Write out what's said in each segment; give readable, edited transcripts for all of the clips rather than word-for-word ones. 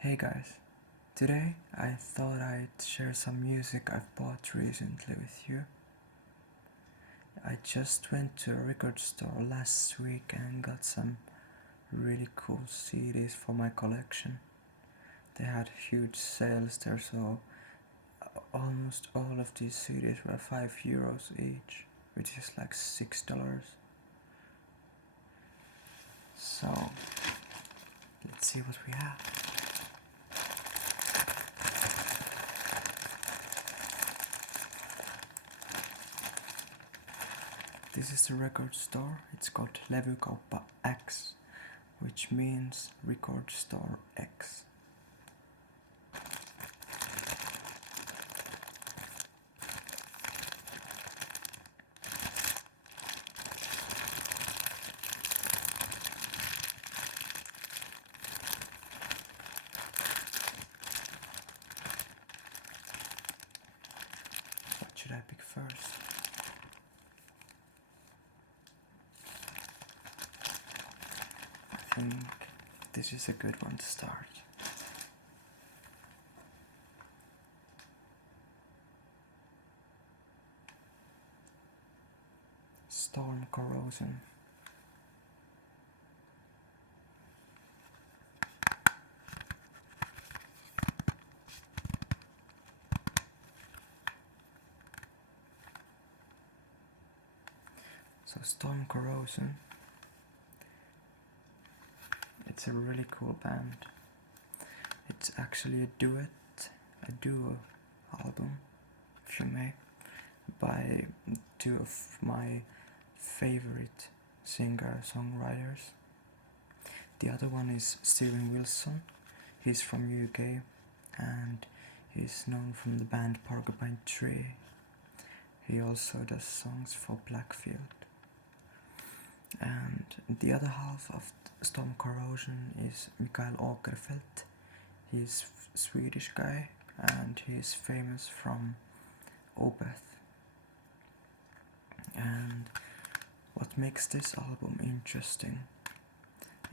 Hey guys, today I thought I'd share some music I've bought recently with you. I just went to a record store last week and got some really cool CDs for my collection. They had huge sales there, so almost all of these CDs were €5 each, which is like $6. So, let's see what we have. This is the record store. It's called Levykauppa X, which means Record Store X. What should I pick first? I think this is a good one to start. Storm Corrosion. So Storm Corrosion, it's a really cool band. It's actually a duo album, if you may, by two of my favorite singer-songwriters. The other one is Steven Wilson. He's from UK and he's known from the band Porcupine Tree. He also does songs for Blackfield. And the other half of Storm Corrosion is Mikael Åkerfeldt. He's a Swedish guy and he's famous from Opeth. And what makes this album interesting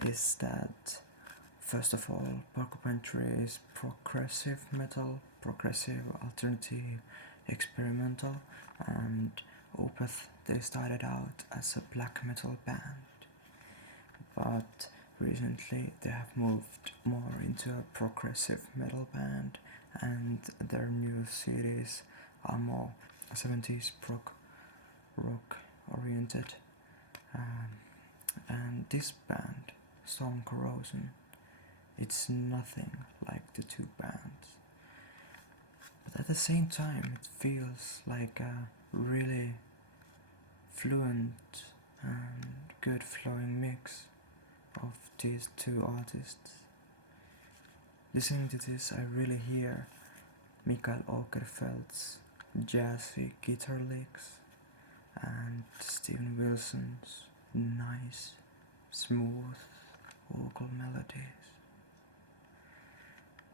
is that, first of all, Porcupine Tree is progressive metal, progressive alternative, experimental, and Opeth, they started out as a black metal band, but recently they have moved more into a progressive metal band, and their new CDs are more 70s rock oriented. And this band, Storm Corrosion, it's nothing like the two bands, but at the same time it feels like a really fluent and good flowing mix of these two artists. Listening to this, I really hear Mikael Åkerfeldt's jazzy guitar licks and Steven Wilson's nice, smooth vocal melodies.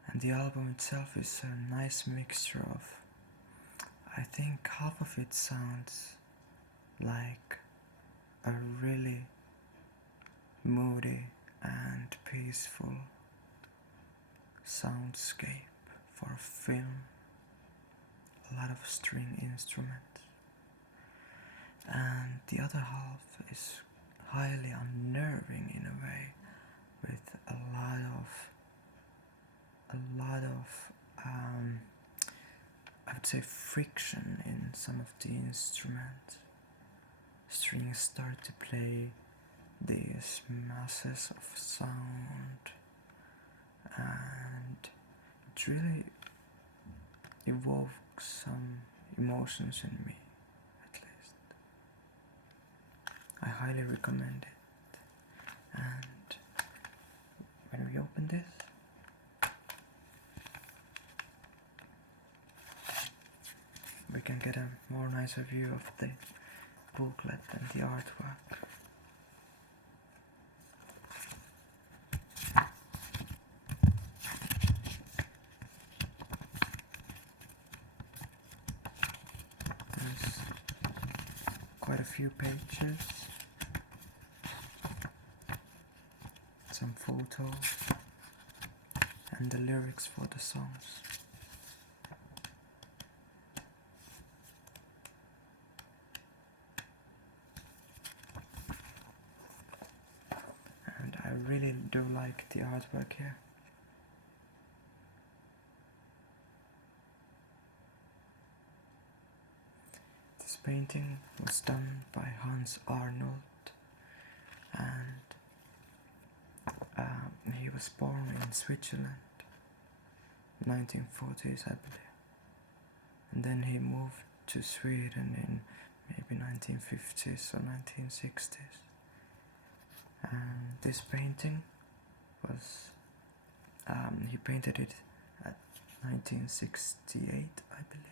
And the album itself is a nice mixture of, I think half of it sounds like a really moody and peaceful soundscape for a film, a lot of string instruments, and the other half is highly unnerving in a way, with a lot of I would say friction in some of the instruments. Strings start to play these masses of sound, and it really evokes some emotions in me, at least. I highly recommend it. And when we open this, we can get a more nicer view of the booklet and the artwork. There's quite a few pages, some photos, and the lyrics for the songs. And I really do like the artwork here. This painting was done by Hans Arnold, and he was born in Switzerland, 1940s I believe, and then he moved to Sweden in maybe 1950s or 1960s. And this painting was, he painted it at 1968 I believe.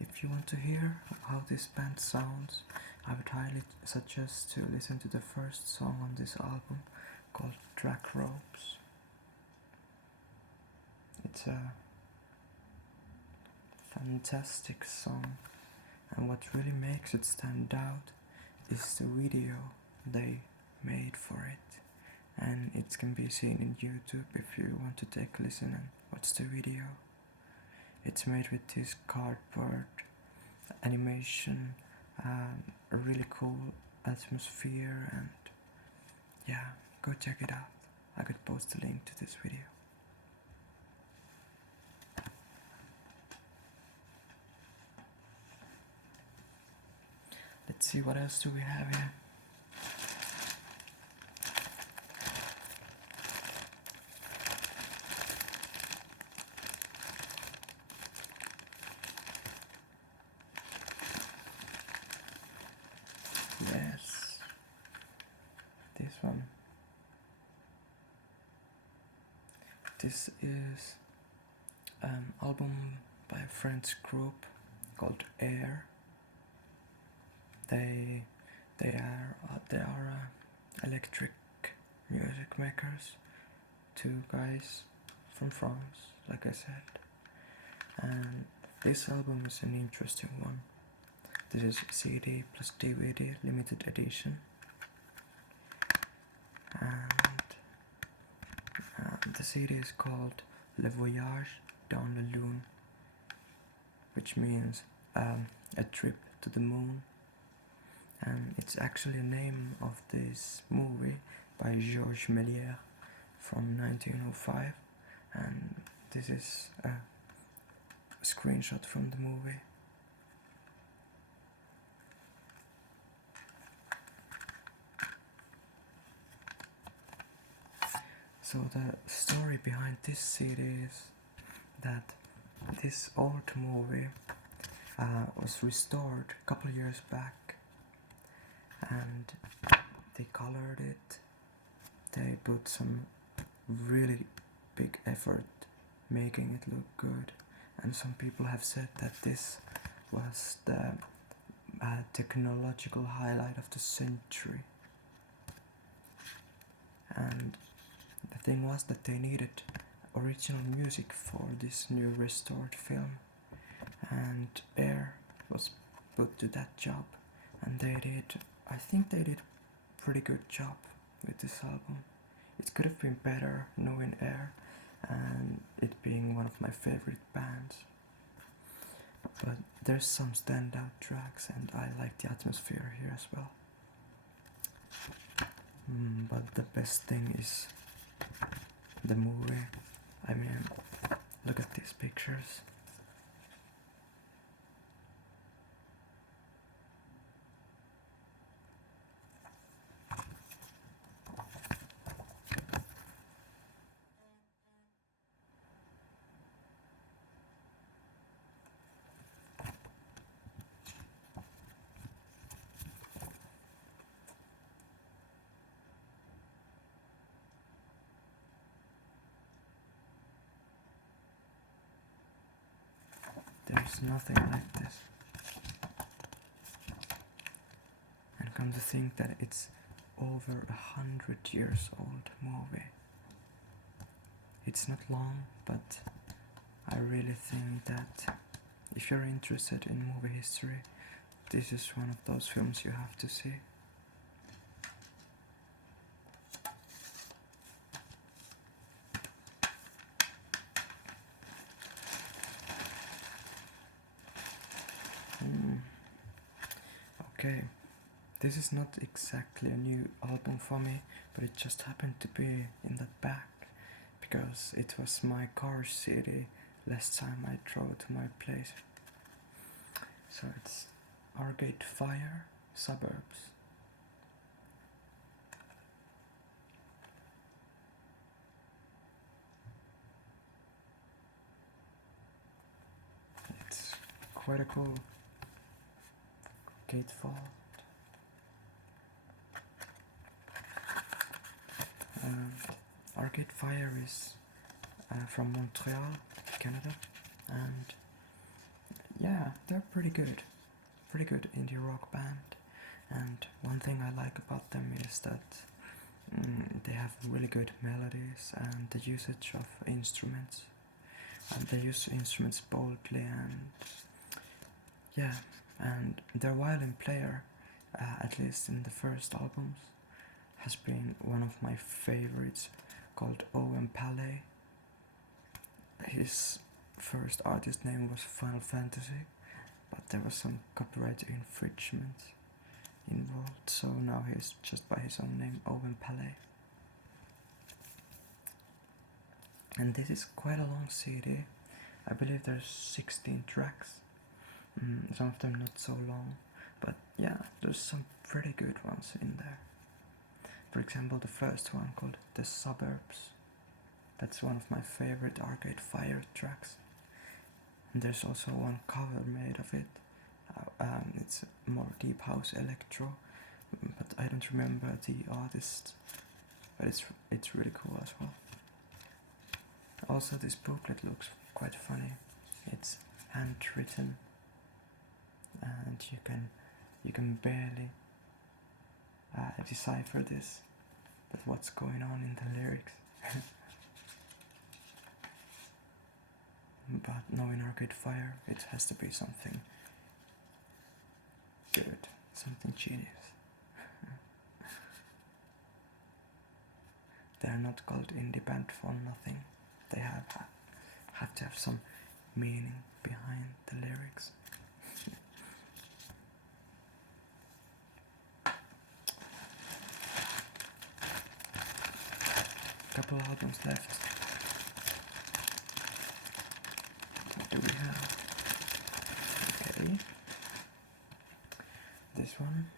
If you want to hear how this band sounds, I would highly suggest to listen to the first song on this album called Track Ropes. It's a fantastic song, and what really makes it stand out is the video they made for it, and it can be seen in YouTube if you want to take a listen and watch the video. It's made with this cardboard animation, a really cool atmosphere, and yeah, go check it out. I could post a link to this video. Let's see, what else do we have here? Yes, this one. This is an album by a French group called Air. They are electric music makers. Two guys from France, like I said. And this album is an interesting one. This is CD plus DVD limited edition, and the CD is called Le Voyage dans la Lune, which means a trip to the moon, and it's actually a name of this movie by Georges Méliès from 1905, and this is a screenshot from the movie. So the story behind this CD is that this old movie was restored a couple of years back, and they colored it. They put some really big effort making it look good, and some people have said that this was the technological highlight of the century. And the thing was that they needed original music for this new restored film, and Air was put to that job, and I think they did a pretty good job with this album. It could have been better knowing Air and it being one of my favorite bands, but there's some standout tracks, and I like the atmosphere here as well. But the best thing is the movie. I mean, look at these pictures. There's nothing like this. And come to think that it's over 100 years old movie. It's not long, but I really think that if you're interested in movie history, this is one of those films you have to see. Okay, this is not exactly a new album for me, but it just happened to be in that bag because it was my car CD last time I drove to my place. So it's Arcade Fire, Suburbs. It's quite a cool gatefold. Arcade Fire is from Montreal, Canada, and yeah, they're pretty good indie rock band. And one thing I like about them is that they have really good melodies and the usage of instruments, and they use instruments boldly, and yeah, and their violin player, at least in the first albums, has been one of my favorites, called Owen Palais. His first artist name was Final Fantasy, but there was some copyright infringement involved, so now he's just by his own name, Owen Palais. And this is quite a long CD. I believe there's 16 tracks. Some of them not so long, but yeah, there's some pretty good ones in there. For example, the first one called The Suburbs. That's one of my favorite Arcade Fire tracks. And there's also one cover made of it. It's more deep house electro, but I don't remember the artist. But it's really cool as well. Also, this booklet looks quite funny. It's handwritten, and you can barely decipher this. That what's going on in the lyrics. But knowing Arcade Fire, it has to be something good, something genius. They're not called indie band for nothing. They have to have some meaning behind the lyrics. Couple albums left. What do we have? Okay. This one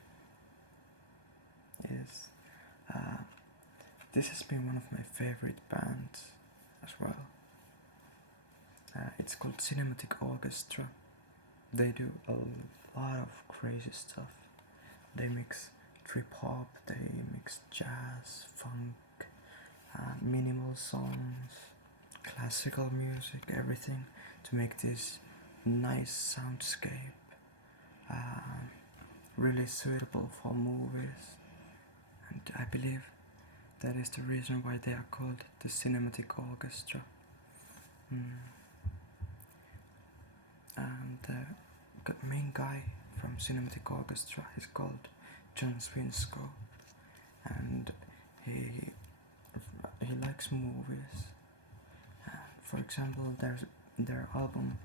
is this has been one of my favorite bands as well. It's called Cinematic Orchestra. They do a lot of crazy stuff. They mix trip hop, they mix jazz, funk, minimal songs, classical music, everything to make this nice soundscape, really suitable for movies. And I believe that is the reason why they are called the Cinematic Orchestra. And the main guy from Cinematic Orchestra is called John Swinscoe, and he likes movies. For example, there's their album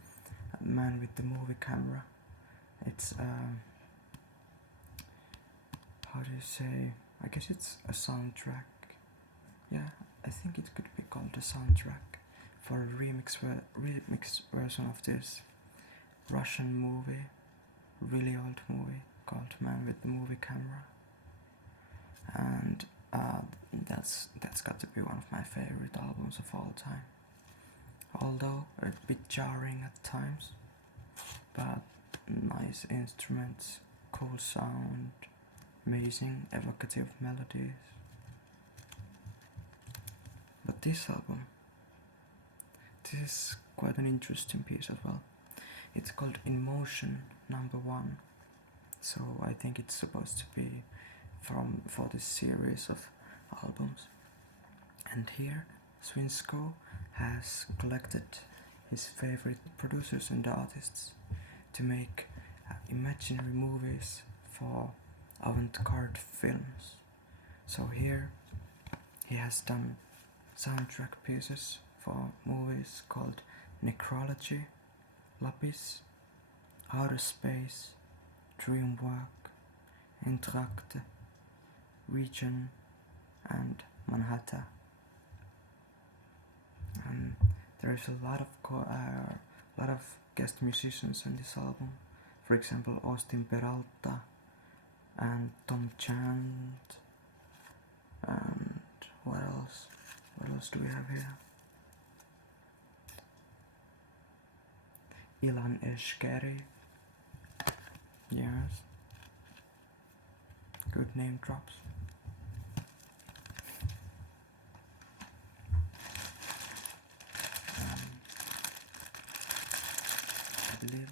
Man with the Movie Camera. It's how do you say? I guess it's a soundtrack. Yeah, I think it could be called a soundtrack for a remix version of this Russian movie, really old movie called Man with the Movie Camera, and that's got to be one of my favorite albums of all time. Although a bit jarring at times, but nice instruments, cool sound, amazing evocative melodies. But this album, this is quite an interesting piece as well. It's called In Motion #1, so I think it's supposed to be for this series of albums. And here Swinscoe has collected his favorite producers and artists to make imaginary movies for avant-garde films. So here he has done soundtrack pieces for movies called Necrology, Lapis, Outer Space, Dreamwork, Entracte, Region, and Manhattan. And there is a lot of guest musicians on this album. For example, Austin Peralta and Tom Chant, and what else? What else do we have here? Ilan Eshkeri. Yes. Good name drops. I believe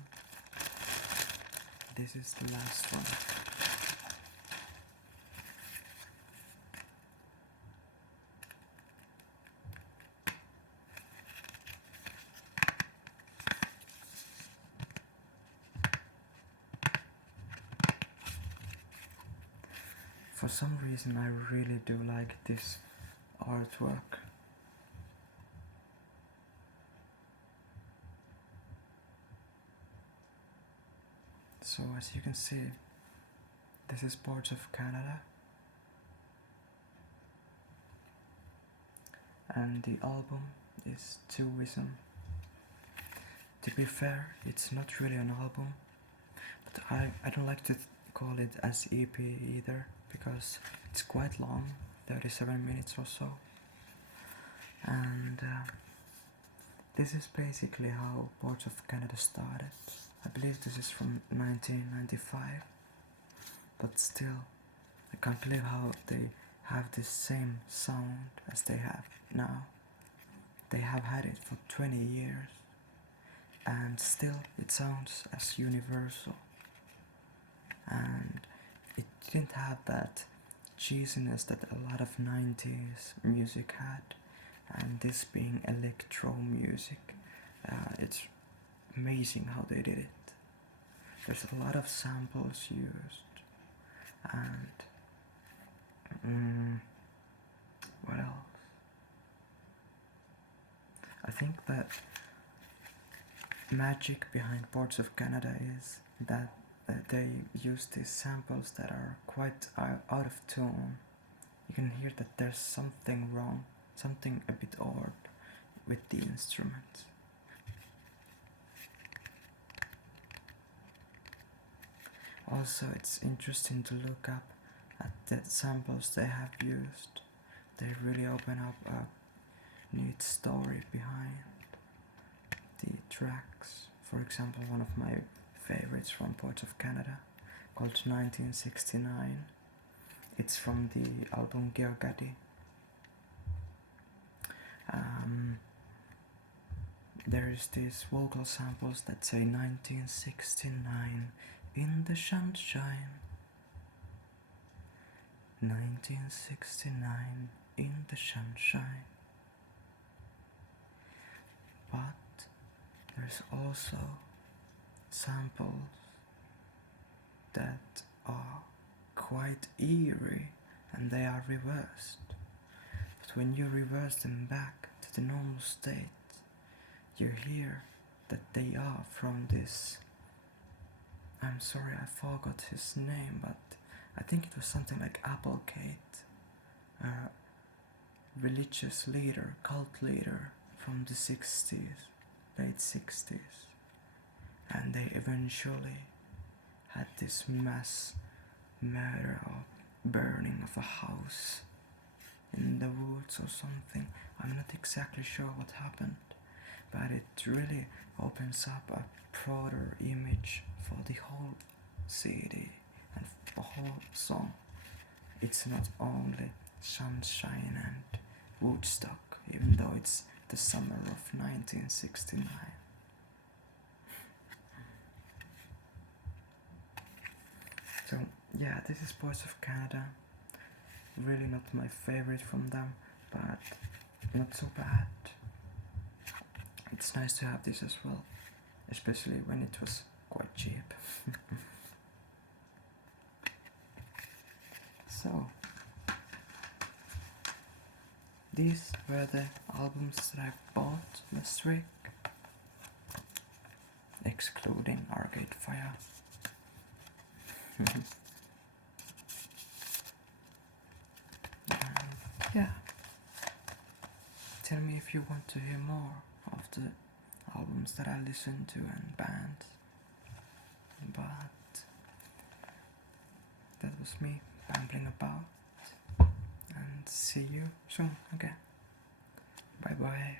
this is the last one. For some reason I really do like this artwork. So as you can see, this is parts of Canada, and the album is Tourism. To be fair, it's not really an album, but I don't like to call it as EP either, because it's quite long, 37 minutes or so. And this is basically how Parts of Canada started. I believe this is from 1995, but still, I can't believe how they have the same sound as they have now. They have had it for 20 years, and still it sounds as universal. And it didn't have that cheesiness that a lot of 90s music had, and this being electro music, it's amazing how they did it. There's a lot of samples used, and what else? I think that magic behind Parts of Canada is that they use these samples that are quite out of tune. You can hear that there's something wrong, something a bit odd with the instruments. Also, it's interesting to look up at the samples they have used. They really open up a neat story behind the tracks. For example, one of my favorites from Parts of Canada, called 1969. It's from the album Geogadi. There is these vocal samples that say 1969 in the sunshine, 1969 in the sunshine. But there's also samples that are quite eerie, and they are reversed. But when you reverse them back to the normal state, you hear that they are from this, I'm sorry, I forgot his name, but I think it was something like Applegate, a religious leader, cult leader from the 60s, late 60s. And they eventually had this mass murder or burning of a house in the woods or something. I'm not exactly sure what happened, but it really opens up a broader image for the whole CD and the whole song. It's not only sunshine and Woodstock, even though it's the summer of 1969. So yeah, this is Parts of Canada. Really not my favorite from them, but not so bad. it's nice to have this as well, especially when it was quite cheap. So, these were the albums that I bought this week, excluding Arcade Fire. Yeah, tell me if you want to hear more of the albums that I listen to and bands. But that was me rambling about, and see you soon again. Bye bye.